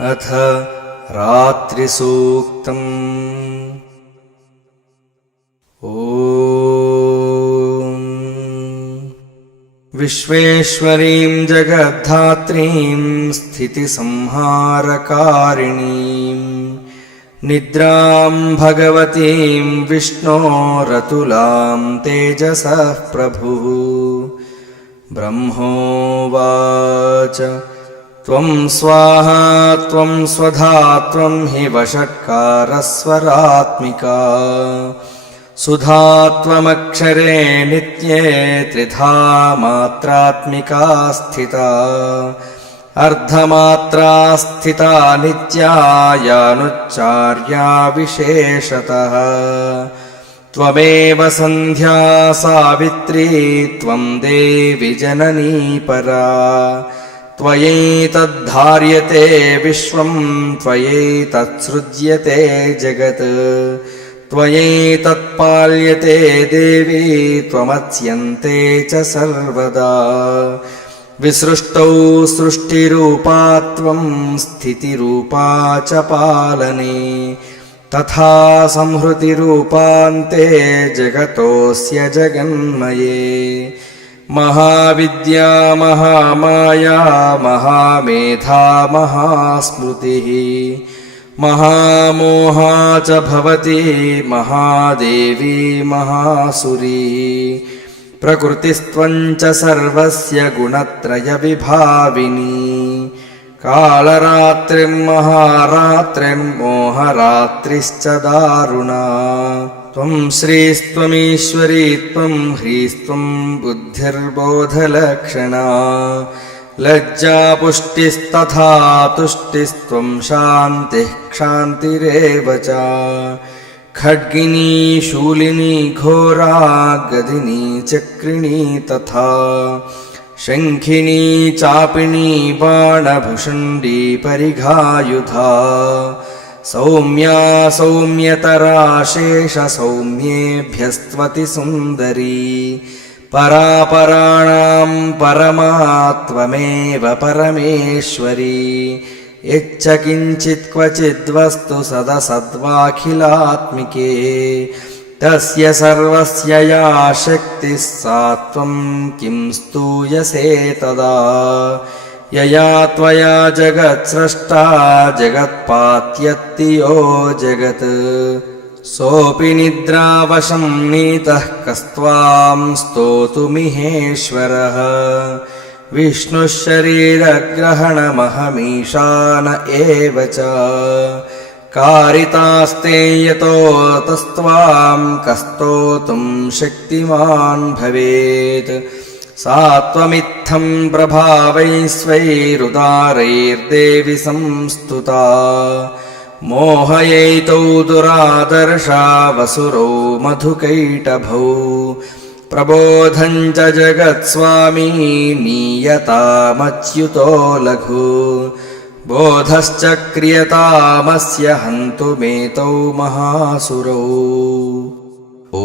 अथ रात्रिसूक्तम्। ॐ विश्वेश्वरीं जगद्धात्रीं स्थितिसंहारकारिणीं निद्रां भगवतीं विष्णोरतुलां तेजसः प्रभुः। ब्रह्मोवाच त्वं स्वाहा त्वं स्वधा त्वं हि वषट्कारस्वरात्मिका सुधा त्वमक्षरे नित्ये त्रिधा मात्रात्मिका स्थिता अर्धमात्रा स्थिता नित्या यानुच्चार्या विशेषतः। त्वमेव सन्ध्या सावित्री त्वं देवि जननी परा त्वयैतद्धार्यते विश्वं त्वयैतत्सृज्यते जगत् त्वयैतत्पाल्यते देवी त्वमत्स्यन्ते च सर्वदा। विसृष्टौ सृष्टिरूपा त्वं स्थितिरूपा च पालने तथा संहृतिरूपान्ते जगतोऽस्य जगन्मये। महाविद्या महामाया महामेधा महास्मृतिः महामोहा च भवति महादेवी महासुरी। प्रकृतिस्त्वं च सर्वस्य गुणत्रयविभाविनी कालरात्रिर्महारात्रिर्मोहरात्रिश्च दारुणा। त्वं श्रीस्त्वमीश्वरी त्वं ह्रीस्त्वं बुद्धिर्बोधलक्षणा लज्जा पुष्टिस्तथा तुष्टिस्त्वं शान्तिः क्षान्तिरेव च। खड्गिनी शूलिनी घोरा गदिनी चक्रिणी तथा शङ्खिनी चापिनी बाणभुषुण्डी परिघायुधा। सौम्या सौम्यतरा शेषसौम्येभ्यस्त्वति सुन्दरी परापराणां परमा त्वमेव परमेश्वरी। यच्च किञ्चित् क्वचिद्वस्तु सदसद्वाखिलात्मिके तस्य सर्वस्य या शक्तिः सा त्वं किं स्तूयसे तदा। यया त्वया जगत्स्रष्टा जगत्पात्यत्ति यो जगत् सोऽपि निद्रावशं नीतः कस्त्वां स्तोतुमिहेश्वरः। विष्णुः शरीरग्रहणमहमीशान एव च कारितास्ते यतोऽतस्त्वां कस्तोतुं शक्तिमान् भवेत्। सा त्वमित्थं प्रभावैस्वैरुदारैर्देवि संस्तुता मोहयैतौ दुरादर्शा वसुरौ मधुकैटभौ। प्रबोधं च जगत्स्वामी नीयतामच्युतो लघु बोधश्च क्रियतामस्य हन्तुमेतौ महासुरौ। ॐ